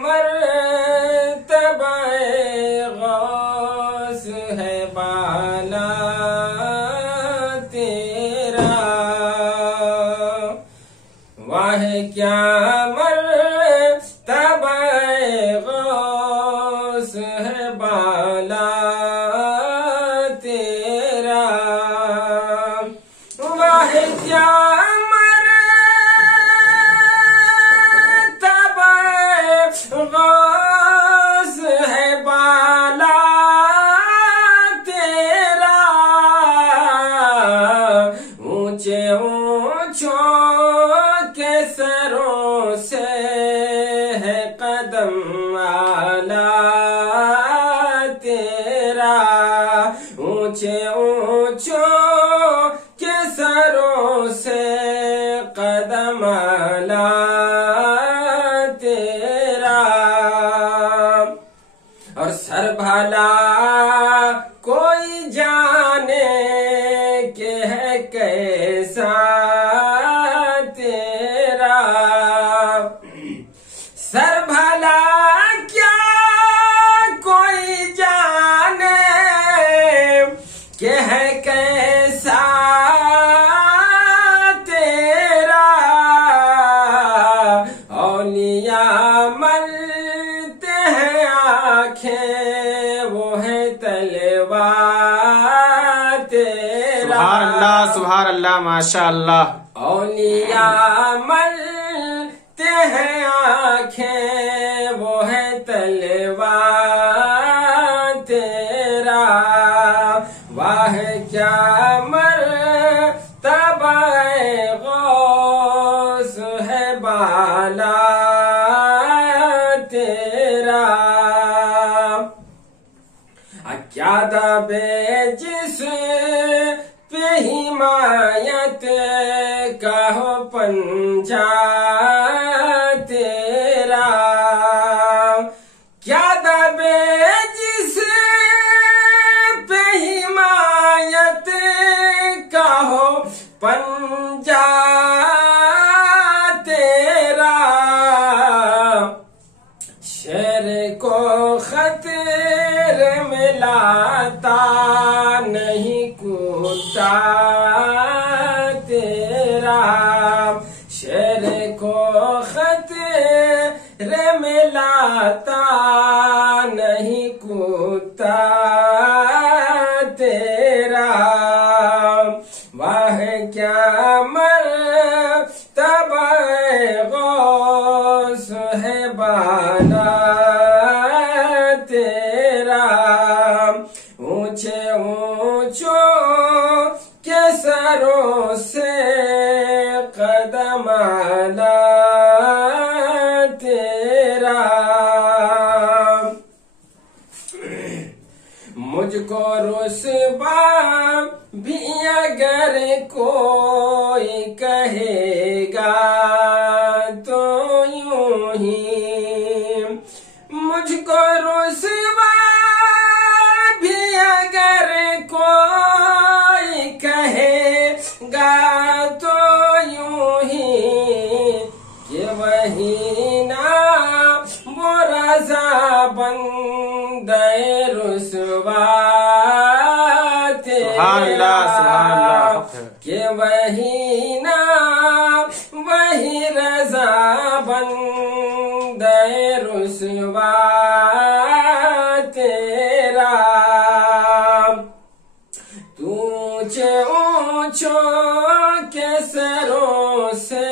मर्तबाए गौस है बाला तेरा, वाह क्या मर्तबाए गौस है बाला तेरा, वाह क्या गौस है बाला तेरा, ऊंचे ऊंचों के सरों से है कदम आला तेरा, ऊंचे ऊंचों के सरों से कदम आला और सर भला कोई जाने के है कैसा तेरा, सर भला क्या कोई जाने के है कैसा तेरा, औलिया मलते हैं आंखें वो है तलवार तेरा, सुभान अल्लाह सुभान अल्लाह माशा अल्लाह। औलिया मलते हैं आंखें वो है तलवार तेरा, वाह क्या मर्तबाए गौस है बाला तेरा, क्या दबे जिस पे हिमायत का हो पंजा तेरा, क्या दबे जिस पे हिमायत का हो पंजा तेरा, शेर को खतरे में लाता नहीं कूदता तेरा, शेर को खतरे में लाता नहीं कूदता तेरा, वाह क्या मर्तबाए गौस है बाला तेरा, ऊंचे ऊंचों के सरों से कदम आला तेरा, मुझको रुसवा भी अगर कोई कहेगा तो यूं ही, मुझको रुसवा भी अगर कोई कहेगा तो यूं ही, कि वही ना वो रज़ा बंदे रुसवा तेरा, कि वही ना वही रज़ा बंदे रुसवा तेरा, ऊंचे ऊंचों के सरों से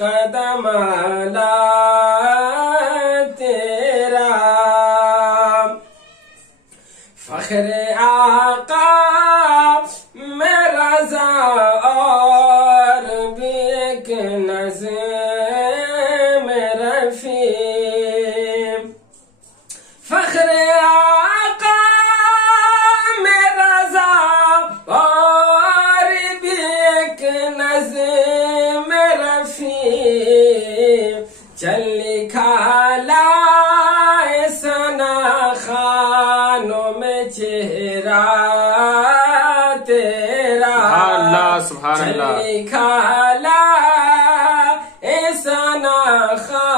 कदम आला तेरा, फख्रे आका में रज़ा और भी एक नज़्म रफ़ी, फख्रे आका में रज़ा और भी एक नज़्म रफ़ी, चल लिखा लाए सना खानों में चेहरा तेरा, सुभान अल्लाह। खाला ऐसा ना खा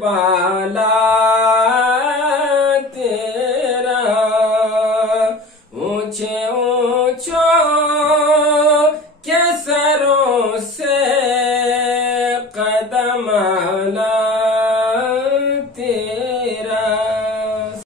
बाला